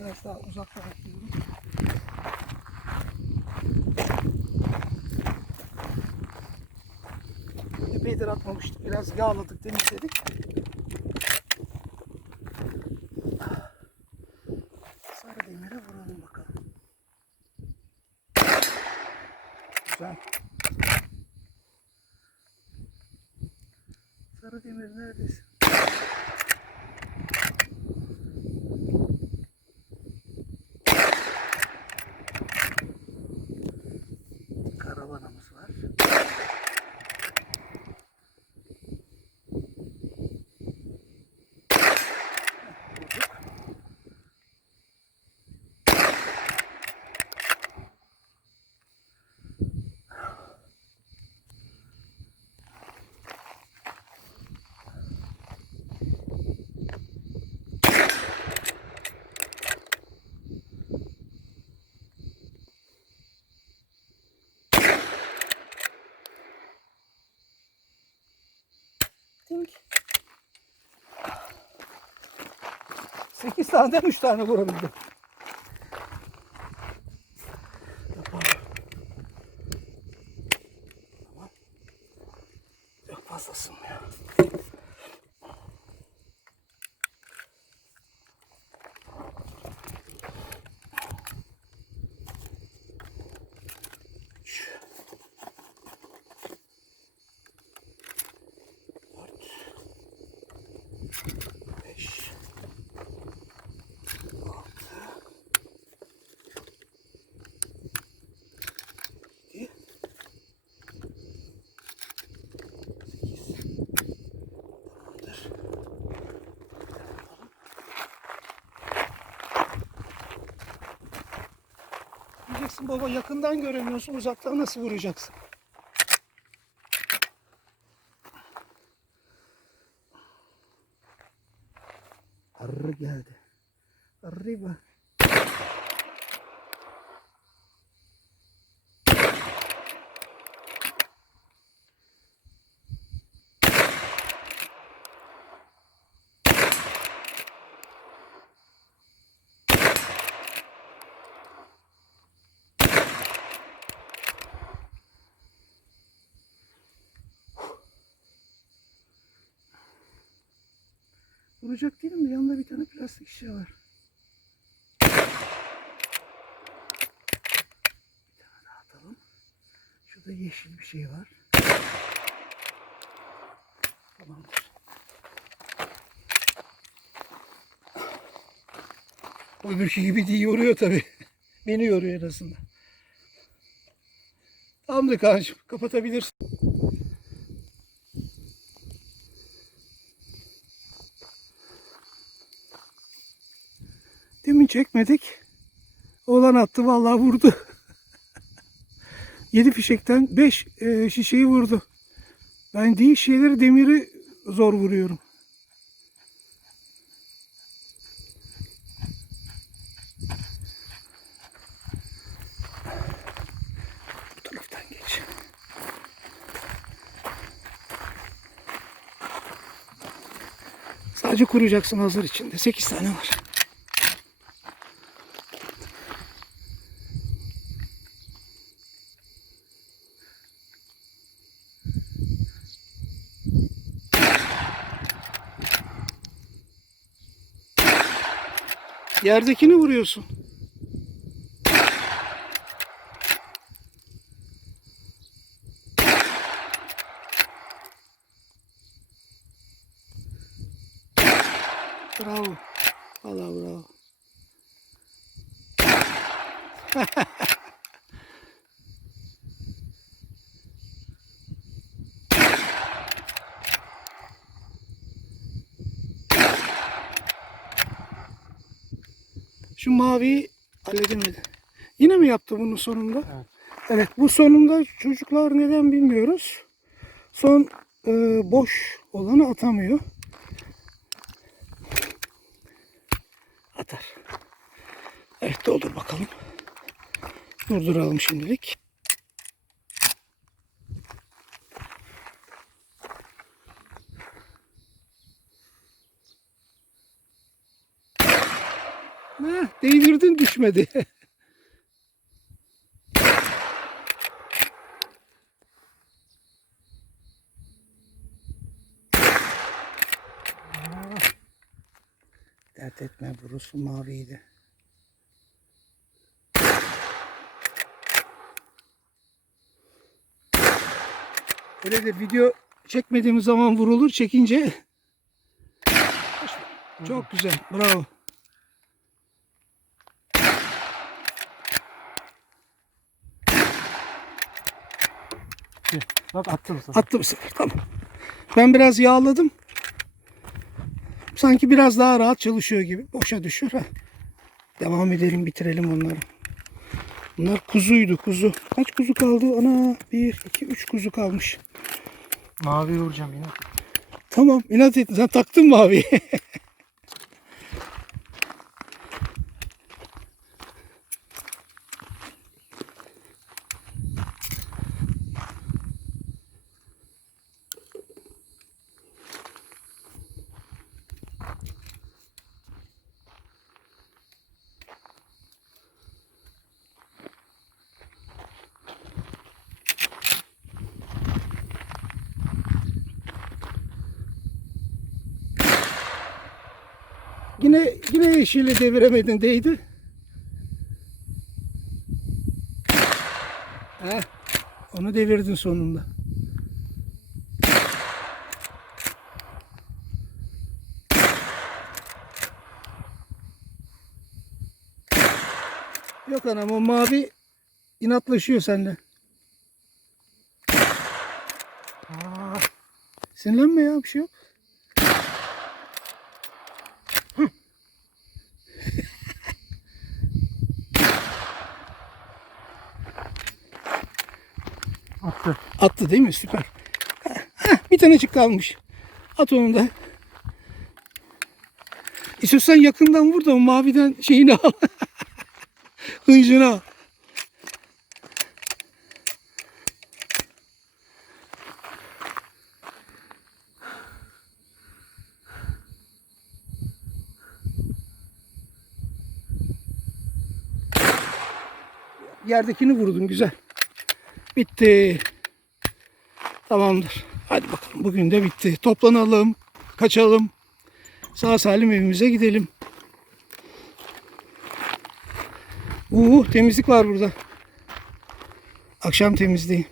Biraz daha uzakta bekliyorum. Epeydir atmamıştık. Biraz yağladık, temizledik. Sarı demire vuralım bakalım. Güzel. Sarı demir neredesin? 8 taneden 3 tane vurabildim. Diyeceksin baba yakından göremiyorsun uzaktan nasıl vuracaksın? Arı geldi. Arriba. Vuracak değilim de yanında bir tane plastik şişe var. Bir tane daha atalım. Şurada yeşil bir şey var. Tamamdır. Öbürkü gibi değil yoruyor tabi. Beni yoruyor en azından. Tamamdır Kaan'cığım kapatabilirsin. Demin çekmedik. Oğlan attı vallahi vurdu. 7 fişekten 5 şişeyi vurdu. Ben değil şeyleri demiri zor vuruyorum. Sadece kuracaksın hazır içinde. 8 tane var. Yerdekini vuruyorsun. Bravo. Vallahi bravo. Şu maviyi halledemedi. Yine mi yaptı bunu sonunda? Evet. Evet bu sonunda çocuklar neden bilmiyoruz. Son e, boş olanı atamıyor. Atar. Evet doldur bakalım. Durduralım şimdilik. Heh, değdirdin düşmedi. Dert etme burası maviydi. Öyle de video çekmediğimiz zaman vurulur. Çekince çok güzel. Bravo. Bak attı bu sefer. Attı bu sefer. Tamam. Ben biraz yağladım. Sanki biraz daha rahat çalışıyor gibi. Boşa düşüyor. Ha. Devam edelim bitirelim onları. Bunlar kuzuydu kuzu. Kaç kuzu kaldı? Ana 1, 2, 3 kuzu kalmış. Mavi vuracağım yine. Tamam inat ettin. Sen taktın mı yine yine yeşille deviremedin değdi. Heh, onu devirdin sonunda. Yok anam o mavi inatlaşıyor seninle. Aa, Sinirlenme ya bir şey yok. Attı. Değil mi? Süper. Heh, bir tanecik kalmış. At onu da. İstiyorsan yakından vur da o maviden şeyini al. Hıncını al. Yerdekini vurdun güzel. Bitti. Tamamdır. Hadi bakalım bugün de bitti. Toplanalım, kaçalım. Sağ salim evimize gidelim. Uh temizlik var burada. Akşam temizliği.